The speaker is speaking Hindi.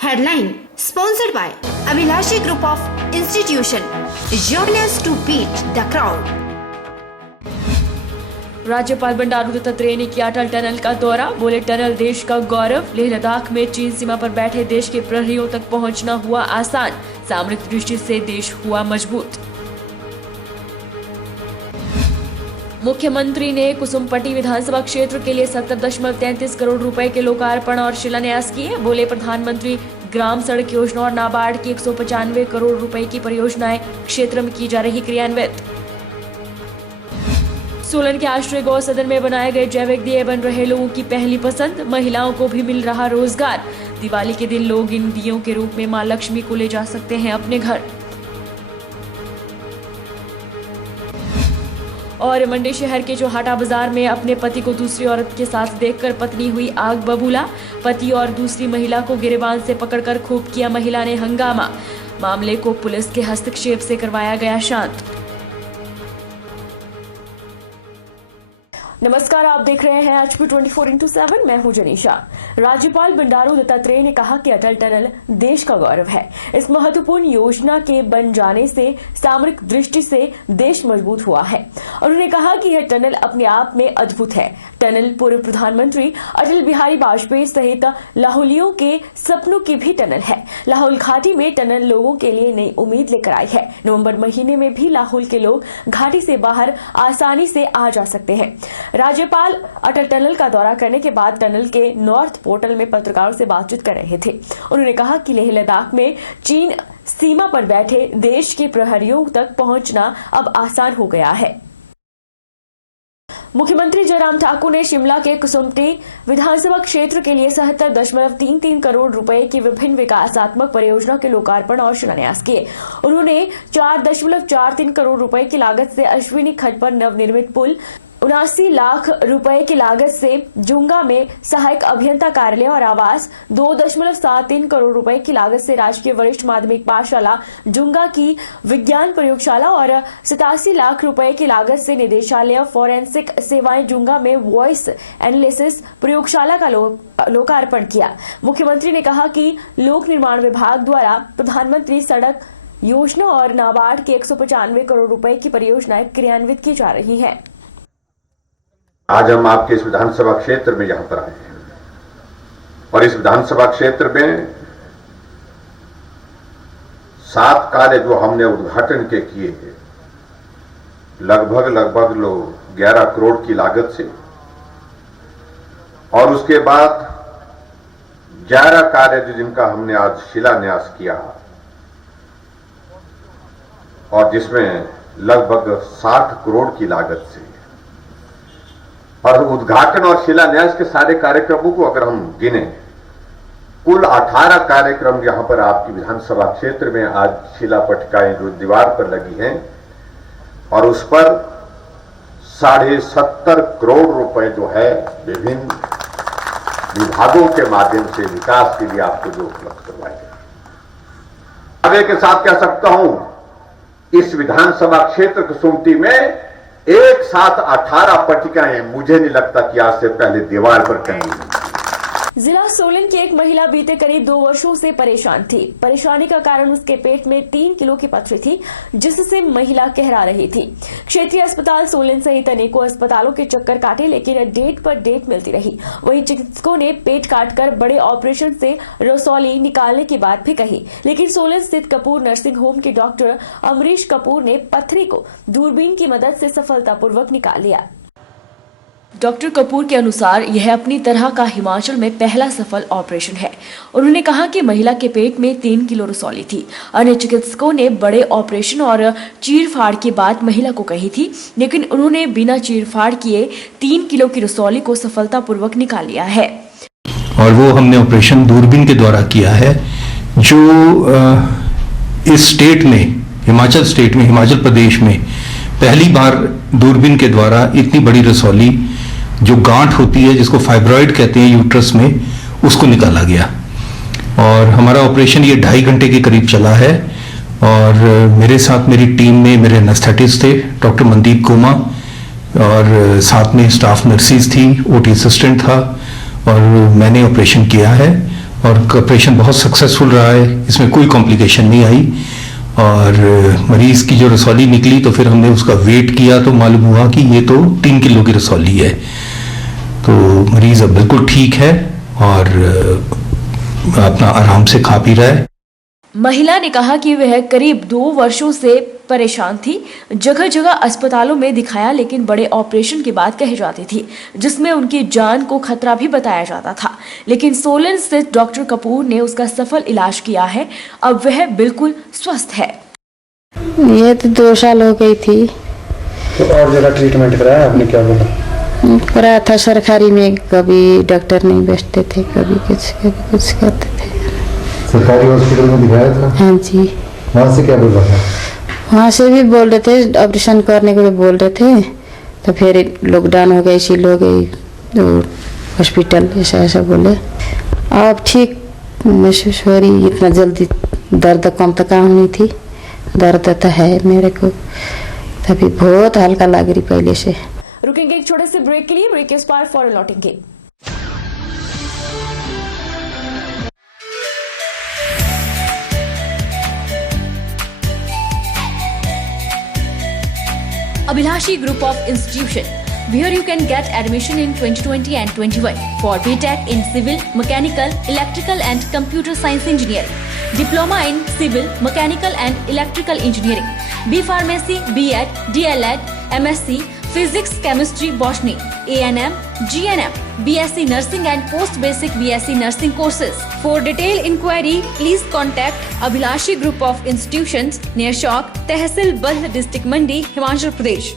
Headline sponsored by Abhilashi Group of Institution. Join us to beat the crowd. राज्यपाल बंडारू दत्तात्रेय ने किया अटल टनल का दौरा, बोले टनल देश का गौरव। लेह लद्दाख में चीन सीमा पर बैठे देश के प्रहरियों तक पहुंचना हुआ आसान, सामरिक दृष्टि से देश हुआ मजबूत। मुख्यमंत्री ने कुसुमपट्टी विधानसभा क्षेत्र के लिए 70.33 करोड़ रुपए के लोकार्पण और शिलान्यास किए, बोले प्रधानमंत्री ग्राम सड़क योजना और नाबार्ड की 195 करोड़ रुपए की परियोजनाएं क्षेत्र में की जा रही क्रियान्वित। सोलन के आश्रय गौ सदन में बनाए गए जैविक दिए बन रहे लोगों की पहली पसंद, महिलाओं को भी मिल रहा रोजगार। दिवाली के दिन लोग इन दियों के रूप में मां लक्ष्मी को ले जा सकते हैं अपने घर। और मंडी शहर के चौहाटा बाजार में अपने पति को दूसरी औरत के साथ देखकर पत्नी हुई आग बबूला, पति और दूसरी महिला को गिरेबान से पकड़कर खूब किया महिला ने हंगामा, मामले को पुलिस के हस्तक्षेप से करवाया गया शांत। नमस्कार, आप देख रहे हैं HP 24x7, मैं हूं जनीशा। राज्यपाल बंडारू दत्तात्रेय ने कहा कि अटल टनल देश का गौरव है। इस महत्वपूर्ण योजना के बन जाने से सामरिक दृष्टि से देश मजबूत हुआ है। उन्होंने कहा कि यह टनल अपने आप में अद्भुत है। टनल पूर्व प्रधानमंत्री अटल बिहारी वाजपेयी सहित लाहौलियों के सपनों की भी टनल है। लाहौल घाटी में टनल लोगों के लिए नई उम्मीद लेकर आई है। नवंबर महीने में भी लाहौल के लोग घाटी से बाहर आसानी से आ जा सकते हैं। राज्यपाल अटल टनल का दौरा करने के बाद टनल के नॉर्थ पोर्टल में पत्रकारों से बातचीत कर रहे थे। उन्होंने कहा कि लेह लद्दाख में चीन सीमा पर बैठे देश के प्रहरियों तक पहुंचना अब आसान हो गया है। मुख्यमंत्री जयराम ठाकुर ने शिमला के कुसुमपट्टी विधानसभा क्षेत्र के लिए 70.33 करोड़ रुपए की विभिन्न विकासात्मक परियोजना के लोकार्पण और शिलान्यास किए। उन्होंने 4.43 करोड़ रुपए की लागत से अश्विनी खड्ड पर नवनिर्मित पुल, 79 लाख रुपए की लागत से जुंगा में सहायक अभियंता कार्यालय और आवास, 2.73 करोड़ रुपए की लागत से राजकीय वरिष्ठ माध्यमिक पाठशाला जुंगा की विज्ञान प्रयोगशाला और 87 लाख रुपए की लागत से निदेशालय फॉरेंसिक सेवाएं जुंगा में वॉइस एनालिसिस प्रयोगशाला का लोकार्पण किया। मुख्यमंत्री ने कहा कि लोक निर्माण विभाग द्वारा प्रधानमंत्री सड़क योजना और नाबार्ड की 195 करोड़ रुपए की परियोजनाएं क्रियान्वित की जा रही है। आज हम आपके इस विधानसभा क्षेत्र में यहां पर आए हैं और इस विधानसभा क्षेत्र में 7 कार्य जो हमने उद्घाटन के किए हैं, लगभग लोग 11 करोड़ की लागत से, और उसके बाद 11 कार्य जिनका हमने आज शिलान्यास किया और जिसमें लगभग 60 करोड़ की लागत से, और उद्घाटन और शिलान्यास के सारे कार्यक्रमों को अगर हम गिने, कुल 18 कार्यक्रम यहां पर आपकी विधानसभा क्षेत्र में आज शिलापट्टिकाएं जो दीवार पर लगी हैं, और उस पर 70.5 करोड़ रुपए जो है विभिन्न विभागों के माध्यम से विकास के लिए आपको जो उपलब्ध करवाए गए। आगे के साथ कह सकता हूं, इस विधानसभा क्षेत्र कुसुमपट्टी में एक साथ 18 पट्टिकाएं मुझे नहीं लगता कि आज से पहले दीवार पर कहीं। जिला सोलन की एक महिला बीते करीब 2 वर्षों से परेशान थी। परेशानी का कारण उसके पेट में 3 किलो की पथरी थी, जिससे महिला कहरा रही थी। क्षेत्रीय अस्पताल सोलन सहित अनेकों अस्पतालों के चक्कर काटे, लेकिन डेट पर डेट मिलती रही। वहीं चिकित्सकों ने पेट काटकर बड़े ऑपरेशन से रसौली निकालने की बात भी कही, लेकिन सोलन स्थित कपूर नर्सिंग होम के डॉक्टर अमरीश कपूर ने पथरी को दूरबीन की मदद से सफलतापूर्वक निकाल लिया। डॉक्टर कपूर के अनुसार यह अपनी तरह का हिमाचल में पहला सफल ऑपरेशन है। उन्होंने कहा कि महिला के पेट में 3 किलो रसौली थी। अन्य चिकित्सकों ने बड़े ऑपरेशन और चीरफाड़ की बात महिला को कही थी, लेकिन उन्होंने बिना चीरफाड़ किए 3 किलो की रसौली को सफलतापूर्वक निकाल लिया है। और वो हमने ऑपरेशन दूरबीन के द्वारा किया है, जो इस स्टेट में, हिमाचल प्रदेश में पहली बार दूरबीन के द्वारा इतनी बड़ी रसौली, जो गांठ होती है जिसको फाइब्रॉइड कहते हैं यूट्रस में, उसको निकाला गया। और हमारा ऑपरेशन ये 2.5 घंटे के करीब चला है। और मेरे साथ मेरी टीम में मेरे एनेस्थेटिस्ट थे, डॉक्टर मनदीप कोमा, और साथ में स्टाफ नर्सिस थी, OT असिस्टेंट था, और मैंने ऑपरेशन किया है। और ऑपरेशन बहुत सक्सेसफुल रहा है, इसमें कोई कॉम्प्लिकेशन नहीं आई। और मरीज की जो रसौली निकली तो फिर हमने उसका वेट किया तो मालूम हुआ कि ये तो 3 किलो की रसौली है। तो मरीज अब बिल्कुल ठीक है और अपना आराम से खा पी रहा है। महिला ने कहा कि वह करीब 2 वर्षों से परेशान थी। जगह जगह अस्पतालों में दिखाया, लेकिन बड़े ऑपरेशन की बात कही जाती थी जिसमें उनकी जान को खतरा भी बताया जाता था। लेकिन सोलन स्थित डॉक्टर कपूर ने उसका सफल इलाज किया है। अब वह बिल्कुल स्वस्थ है। ये तो 2 साल हो गई थी। तो और जगह ट्रीटमेंट कराया आपने, क्या बोला? कराया था सरकारी में, कभी डॉक्टर नहीं बैठते थे, कभी कुछ करते थे। सरकारी हॉस्पिटल में दिखाया था? हाँ जी। वहाँ से क्या बोला था? वहाँ से भी बोल रहे थे ऑपरेशन करने को भी बोल रहे थे, तो फिर लॉकडाउन हो गई, सील हो गई तो हॉस्पिटल, ऐसा बोले। अब ठीक महसूस हो रही, इतना जल्दी दर्द कम तो काम नहीं थी, दर्द तो है मेरे को, तभी बहुत हल्का लग रही पहले से। रुकेंगे एक छोटे से ब्रेक के लिए, ब्रेक के पार फौरन लौटेंगे। Abhilashi Group of Institution, where you can get admission in 2020 and 21 for BTech in Civil, Mechanical, Electrical and Computer Science Engineering, Diploma in Civil, Mechanical and Electrical Engineering, B Pharmacy, B.Ed, D.L.Ed, MSc, Physics, Chemistry, Botany, A&M, G&M, BSc Nursing and Post Basic BSc Nursing courses. For detailed inquiry, please contact Abhilashi Group of Institutions near Chowk, Tehsil Bald District Mandi, Himachal Pradesh.